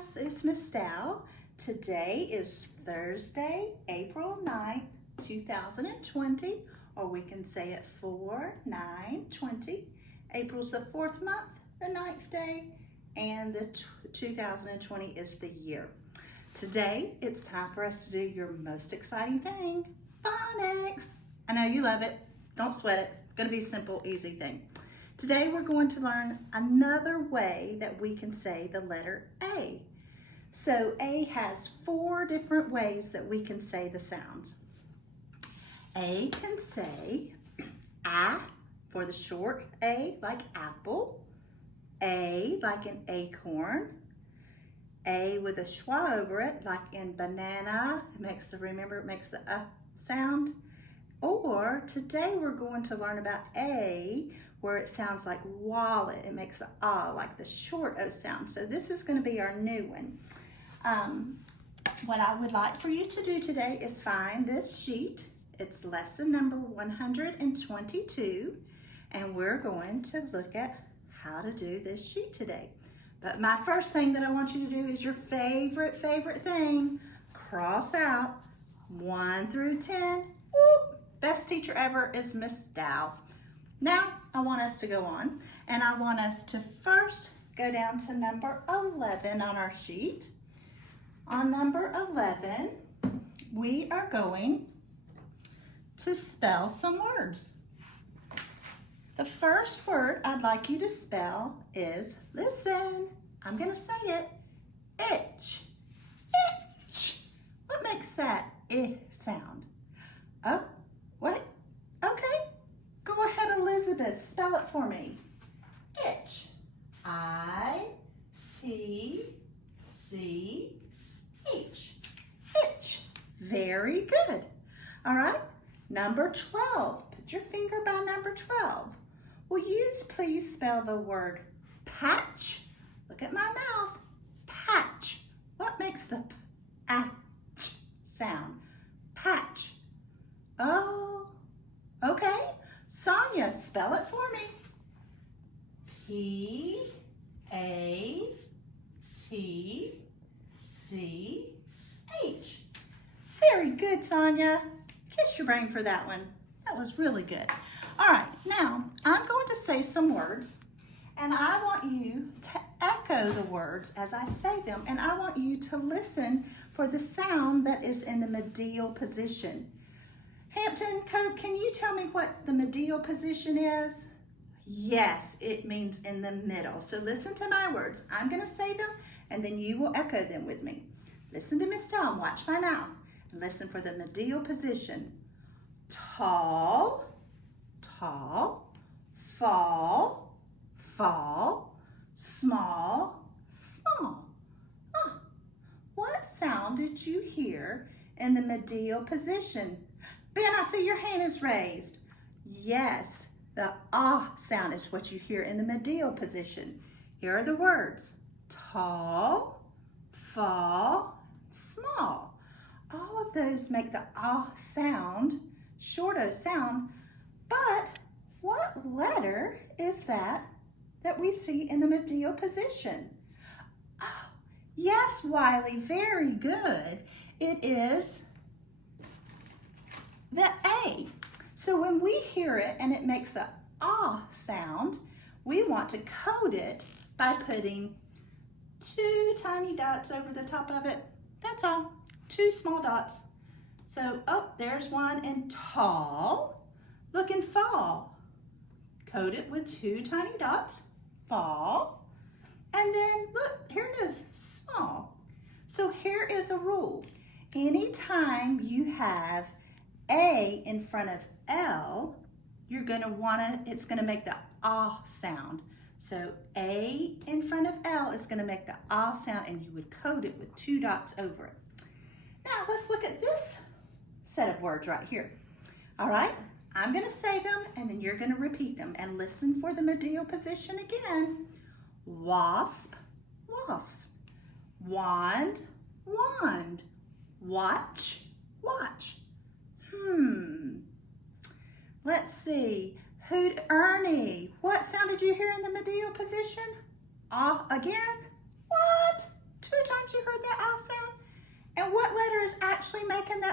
class, it's Miss Dow. Today is Thursday, April 9th, 2020, or we can say it 4/9/20. April's the 4th month, the 9th day, and the 2020 is the year. Today, it's time for us to do your most exciting thing, phonics. I know you love it. Don't sweat it. It's gonna be a simple, easy thing. Today, we're going to learn another way that we can say the letter A. So A has 4 different ways that we can say the sounds. A can say A for the short A, like apple. A like an acorn. A with a schwa over it, like in banana. It makes the sound. Or today we're going to learn about A, where it sounds like wallet. It makes the like the short O sound. So this is going to be our new one. What I would like for you to do today is find this sheet. It's lesson number 122, and we're going to look at how to do this sheet today. But my first thing that I want you to do is your favorite thing. Cross out 1 through 10. Whoop. Best teacher ever is Miss Dow. Now I want us to go on, and I want us to first go down to number 11 on our sheet. On number 11, we are going to spell some words. The first word I'd like you to spell is, listen, I'm gonna say it, itch, itch. What makes that I sound? Oh, what? Okay, go ahead, Elizabeth, spell it for me. Itch, I-T-C-H, itch. Very good. All right, number 12, put your finger by number 12. Will you please spell the word patch? Look at my mouth. Patch. What makes the patch sound? Patch. Oh, okay. Sonia, spell it for me. P-A-T-C-H. Very good, Sonia. Kiss your brain for that one. That was really good. All right, now I'm going to say some words, and I want you to echo the words as I say them, and I want you to listen for the sound that is in the medial position. Hampton, Cope, can you tell me what the medial position is? Yes, it means in the middle. So listen to my words. I'm going to say them, and then you will echo them with me. Listen to Miss Tom. Watch my mouth. And listen for the medial position. Tall, tall, fall, fall, small, small. What sound did you hear in the medial position? Ben, I see your hand is raised. Yes, the sound is what you hear in the medial position. Here are the words: tall, fall, small. All of those make the sound, short O sound, but what letter is that we see in the medial position? Oh, yes, Wiley, very good. It is the A. So when we hear it and it makes the sound, we want to code it by putting 2 tiny dots over the top of it. That's all, 2 small dots. So, there's one in tall. Look in fall. Code it with 2 tiny dots, fall. And then look, here it is, small. So here is a rule. Anytime you have A in front of L, you're gonna it's gonna make the sound. So A in front of L is gonna make the sound, and you would code it with 2 dots over it. Now let's look at this set of words right here. All right, I'm gonna say them, and then you're gonna repeat them, and listen for the medial position again. Wasp, wasp. Wand, wand. Watch, watch. Let's see. Hoot Ernie. What sound did you hear in the medial position? Again? What? 2 times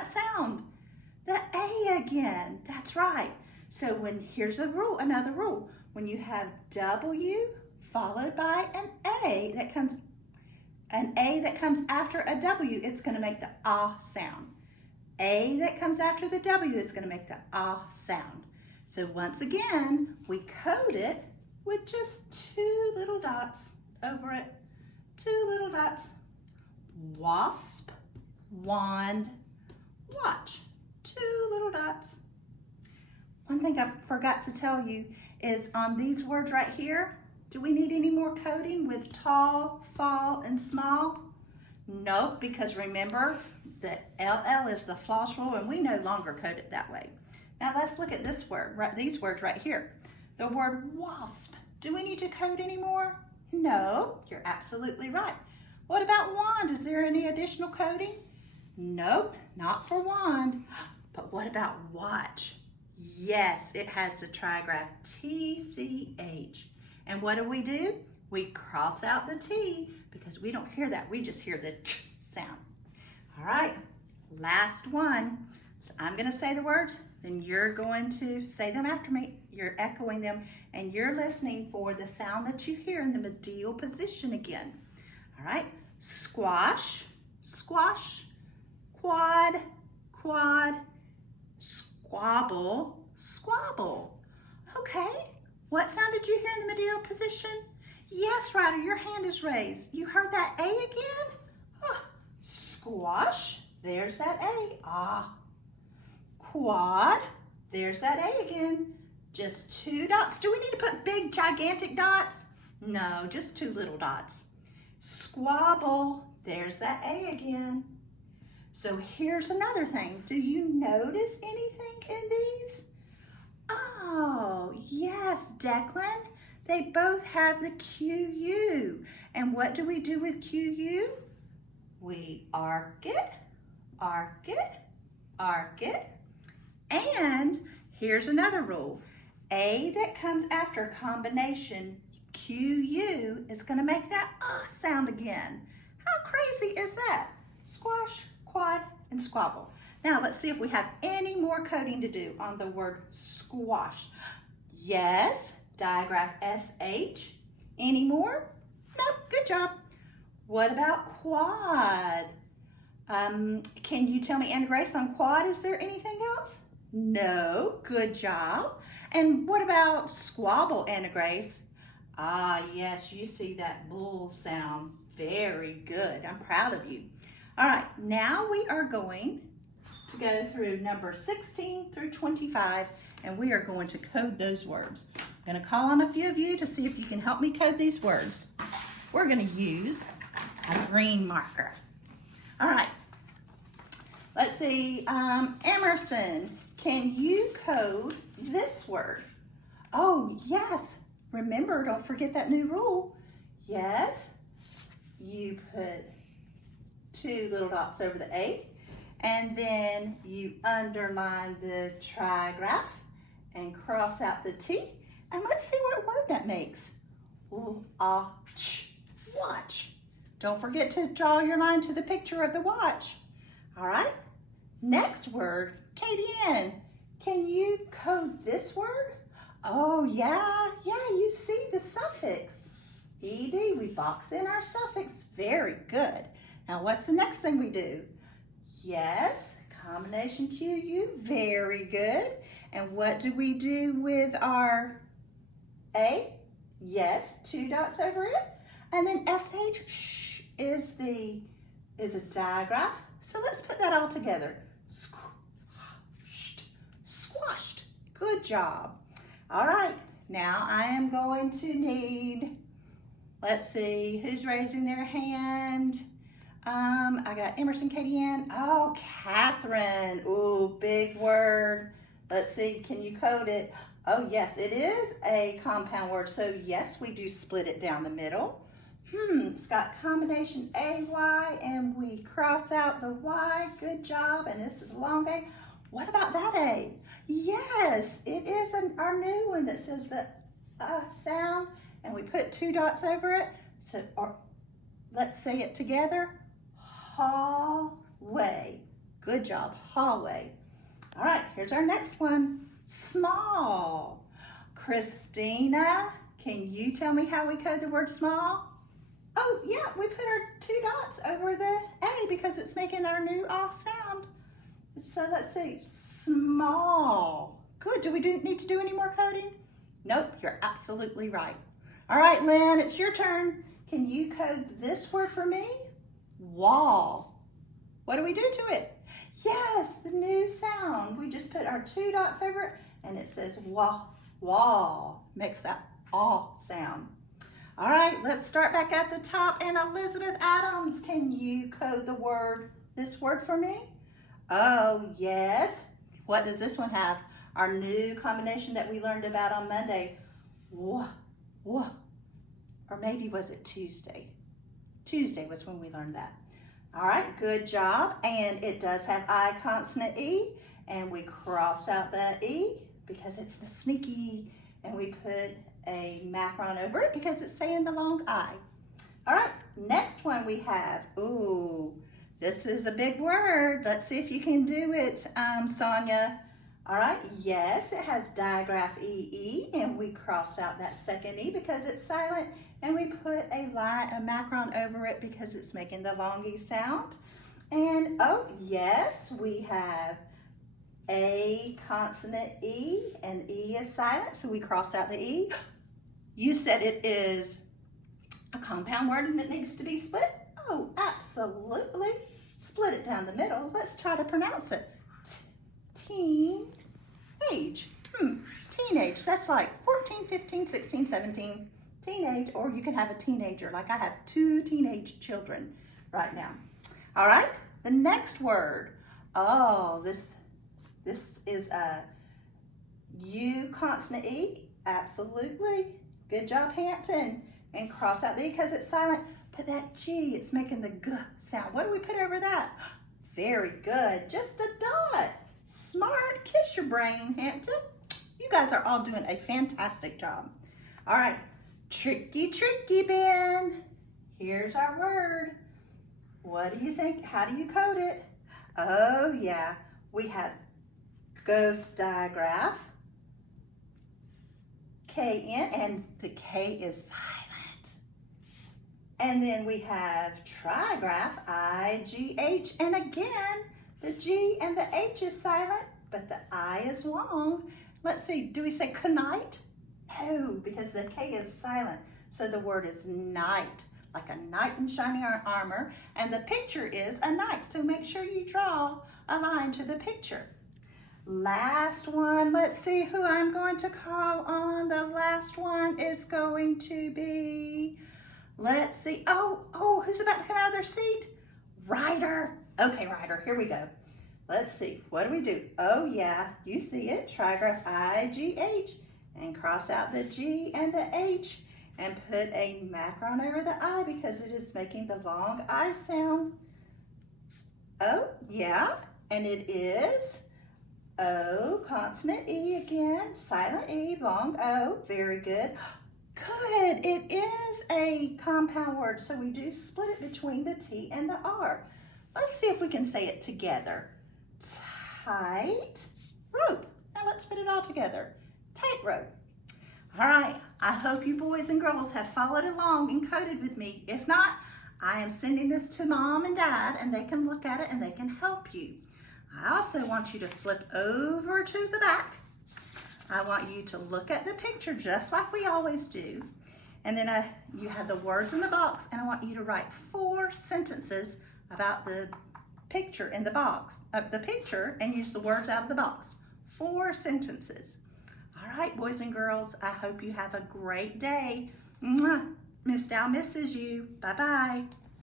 sound? The A again. That's right. So here's another rule. When you have W followed by an A that comes after a W, it's going to make the ah sound. A that comes after the W is going to make the ah sound. So once again, we code it with just 2 little dots over it. 2 little dots. Wasp, wand, watch. 2 little dots. One thing I forgot to tell you is on these words right here, do we need any more coding with tall, fall, and small? Nope, because remember that LL is the floss rule and we no longer code it that way. Now let's look at this word, these words right here. The word wasp. Do we need to code anymore? No, you're absolutely right. What about wand? Is there any additional coding? Nope, not for wand. But what about watch? Yes, it has the trigraph TCH. And what do? We cross out the T because we don't hear that. We just hear the ch sound. All right, last one. I'm going to say the words, then you're going to say them after me. You're echoing them, and you're listening for the sound that you hear in the medial position again. All right, squash, squash, quad, quad, squabble, squabble. Okay, what sound did you hear in the medial position? Yes, Ryder, your hand is raised. You heard that A again? Oh, squash, there's that A, ah. Quad, there's that A again. Just 2 dots. Do we need to put big, gigantic dots? No, just 2 little dots. Squabble, there's that A again. So here's another thing. Do you notice anything in these? Oh, yes, Declan. They both have the QU. And what do we do with QU? We arc it, arc it, arc it. And here's another rule. A that comes after combination QU is going to make that ah sound again. How crazy is that? Squash, quad, and squabble. Now let's see if we have any more coding to do on the word squash. Yes, digraph SH. Any more? Nope, good job. What about quad? Can you tell me, Anna Grace, on quad, is there anything else? No, good job. And what about squabble, Anna Grace? Ah, yes, you see that bull sound. Very good. I'm proud of you. All right, now we are going to go through number 16 through 25, and we are going to code those words. I'm going to call on a few of you to see if you can help me code these words. We're going to use a green marker. All right. Let's see, Emerson, can you code this word? Oh, yes. Remember, don't forget that new rule. Yes, you put 2 little dots over the A, and then you underline the trigraph and cross out the T, and let's see what word that makes. Watch. Don't forget to draw your line to the picture of the watch. All right, next word, Katie Ann, can you code this word? Oh, yeah, you see the suffix. ED, we box in our suffix. Very good. Now, what's the next thing we do? Yes, combination QU, very good. And what do we do with our A? Yes, 2 dots over it. And then SH is a digraph. So let's put that all together. Squashed. Good job. All right, now I am going to need, let's see, who's raising their hand? I got Emerson, Katie Ann. Oh, Catherine. Ooh, big word. Let's see, can you code it? Oh, yes, it is a compound word. So, yes, we do split it down the middle. It's got combination AY, and we cross out the Y. Good job, and this is a long A. What about that A? Yes, it is our new one that says the sound, and we put 2 dots over it. So, let's say it together. Hallway. Good job, hallway. All right, here's our next one, small. Christina, can you tell me how we code the word small? Oh yeah, we put our 2 dots over the A because it's making our new ah sound. So let's see, small. Good, do we need to do any more coding? Nope, you're absolutely right. All right, Lynn, it's your turn. Can you code this word for me? Wall. What do we do to it? Yes, the new sound. We just put our 2 dots over it and it says wall. Makes that ah sound. All right, let's start back at the top. And Elizabeth Adams, can you code this word for me? Oh, yes. What does this one have? Our new combination that we learned about on Monday. Wah. Or maybe was it Tuesday? Tuesday was when we learned that. All right, good job. And it does have I consonant E, and we cross out that E because it's the sneaky, and we put a macron over it because it's saying the long I. All right, next one we have, ooh, this is a big word. Let's see if you can do it, Sonia. All right, yes, it has digraph EE, and we cross out that second E because it's silent, and we put a macron over it because it's making the long E sound. And oh, yes, we have A consonant E, and E is silent, so we cross out the E. You said it is a compound word and it needs to be split? Oh, absolutely. Split it down the middle. Let's try to pronounce it. Teenage. Teenage. That's like 14, 15, 16, 17. Teenage, or you can have a teenager. Like I have 2 teenage children right now. All right, the next word. Oh, this is a U consonant E. Absolutely. Good job, Hampton. And cross out the E because it's silent. But that G, it's making the G sound. What do we put over that? Very good. Just a dot. Smart. Kiss your brain, Hampton. You guys are all doing a fantastic job. All right. Tricky, Ben. Here's our word. What do you think? How do you code it? Oh, yeah. We have ghost digraph. KN, and the K is silent. And then we have trigraph, IGH, and again, the G and the H is silent, but the I is long. Let's see, do we say knight? No, because the K is silent. So the word is knight, like a knight in shining armor, and the picture is a knight. So make sure you draw a line to the picture. Last one, let's see who I'm going to call on. The last one is going to be, let's see, oh, who's about to come out of their seat? Ryder. Okay, Ryder, here we go. Let's see, what do we do? Oh yeah, you see it, trigraph IGH, and cross out the G and the H, and put a macron over the I because it is making the long I sound. Oh yeah, and it is O, consonant E again, silent E, long O, very good. Good, it is a compound word, so we do split it between the T and the R. Let's see if we can say it together. Tight rope. Now let's put it all together. Tightrope. All right, I hope you boys and girls have followed along and coded with me. If not, I am sending this to Mom and Dad, and they can look at it and they can help you. I also want you to flip over to the back. I want you to look at the picture just like we always do. And then you have the words in the box, and I want you to write 4 sentences about the picture in the box, and use the words out of the box. 4 sentences. All right, boys and girls, I hope you have a great day. Mwah. Miss Dow misses you. Bye-bye.